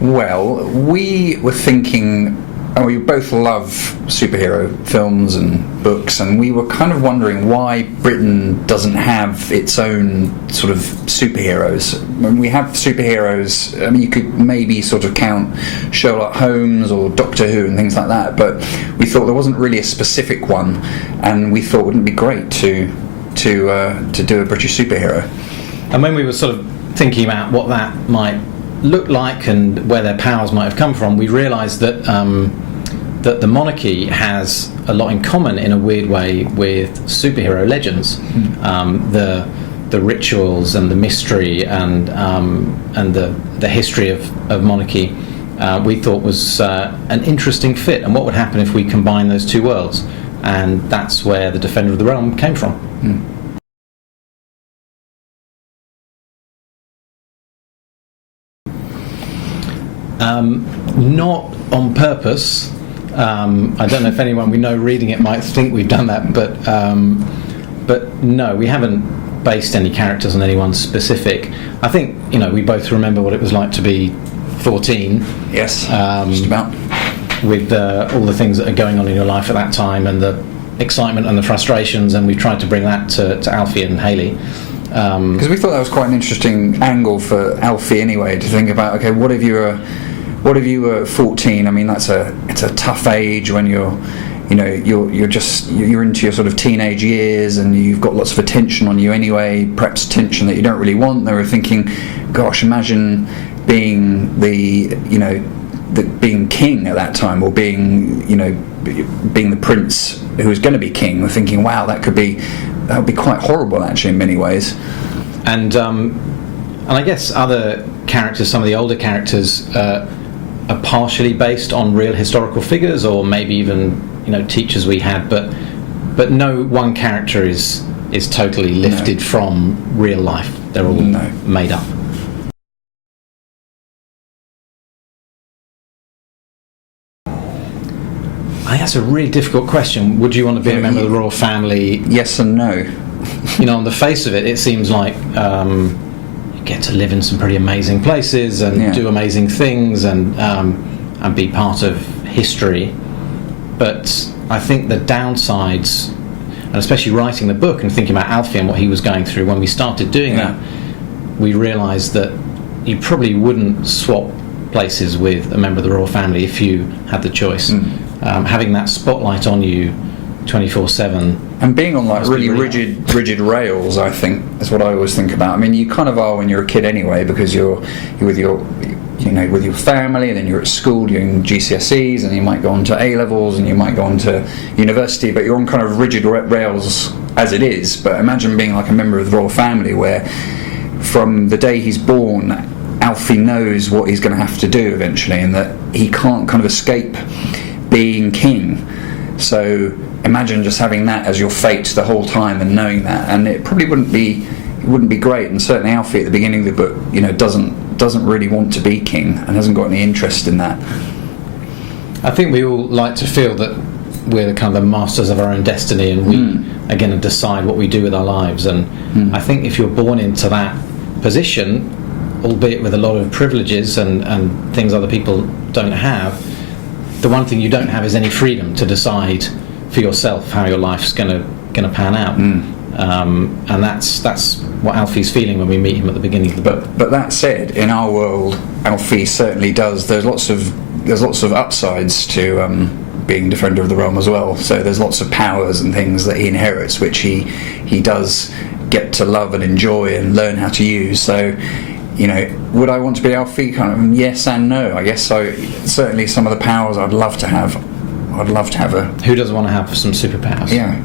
Well, we were thinking, and we both love superhero films and books, and we were kind of wondering why Britain doesn't have its own sort of superheroes. When we have superheroes, I mean, you could maybe sort of count Sherlock Holmes or Doctor Who and things like that, but we thought there wasn't really a specific one, and we thought wouldn't it be great to do a British superhero. And when we were sort of thinking about what that might look like and where their powers might have come from, we realised that that the monarchy has a lot in common in a weird way with superhero legends. The rituals and the mystery and the history of monarchy we thought was an interesting fit. And what would happen if we combine those two worlds? And that's where the Defender of the Realm came from. Not on purpose. I don't know if anyone we know reading it might think we've done that, but no, we haven't based any characters on anyone specific. I think we both remember what it was like to be 14. Yes, just about. With all the things that are going on in your life at that time, and the excitement and the frustrations, and we tried to bring that to Alfie and Hayley. Because we thought that was quite an interesting angle for Alfie anyway, to think about, okay, what if you were 14? I mean, it's a tough age when you're into your sort of teenage years, and you've got lots of attention on you anyway, perhaps attention that you don't really want. They were thinking, gosh, imagine being being king at that time, or being the prince who was going to be king. We're thinking, wow, that would be quite horrible actually in many ways. And I guess other characters, some of the older characters, are partially based on real historical figures, or maybe even teachers we had, but no one character is totally lifted from real life. They're all made up. I think that's a really difficult question. Would you want to be a member of the royal family? Yes and no. On the face of it, it seems like you get to live in some pretty amazing places and do amazing things and be part of history. But I think the downsides, and especially writing the book and thinking about Alfie and what he was going through, when we started doing that, we realised that you probably wouldn't swap places with a member of the royal family if you had the choice. Having that spotlight on you 24/7, and being on like really rigid rails, I think is what I always think about. I mean, you kind of are when you're a kid anyway, because you're with your with your family, and then you're at school doing GCSEs, and you might go on to A levels, and you might go on to university, but you're on kind of rigid rails as it is. But imagine being like a member of the royal family, where from the day he's born, Alfie knows what he's going to have to do eventually, and that he can't kind of escape being king. So imagine just having that as your fate the whole time, and knowing that, and it probably wouldn't be great. And certainly Alfie at the beginning of the book doesn't really want to be king and hasn't got any interest in that. I think we all like to feel that we're the kind of the masters of our own destiny, and we are going to decide what we do with our lives. And I think if you're born into that position, albeit with a lot of privileges and things other people don't have, the one thing you don't have is any freedom to decide for yourself how your life's going to pan out. And that's what Alfie's feeling when we meet him at the beginning of the book. But that said, in our world, Alfie certainly does. There's lots of upsides to being Defender of the Realm as well. So there's lots of powers and things that he inherits, which he does get to love and enjoy and learn how to use. So, would I want to be Alfie? Kind of yes and no, I guess. So certainly some of the powers I'd love to have. I'd love to have Who doesn't want to have some superpowers? Yeah.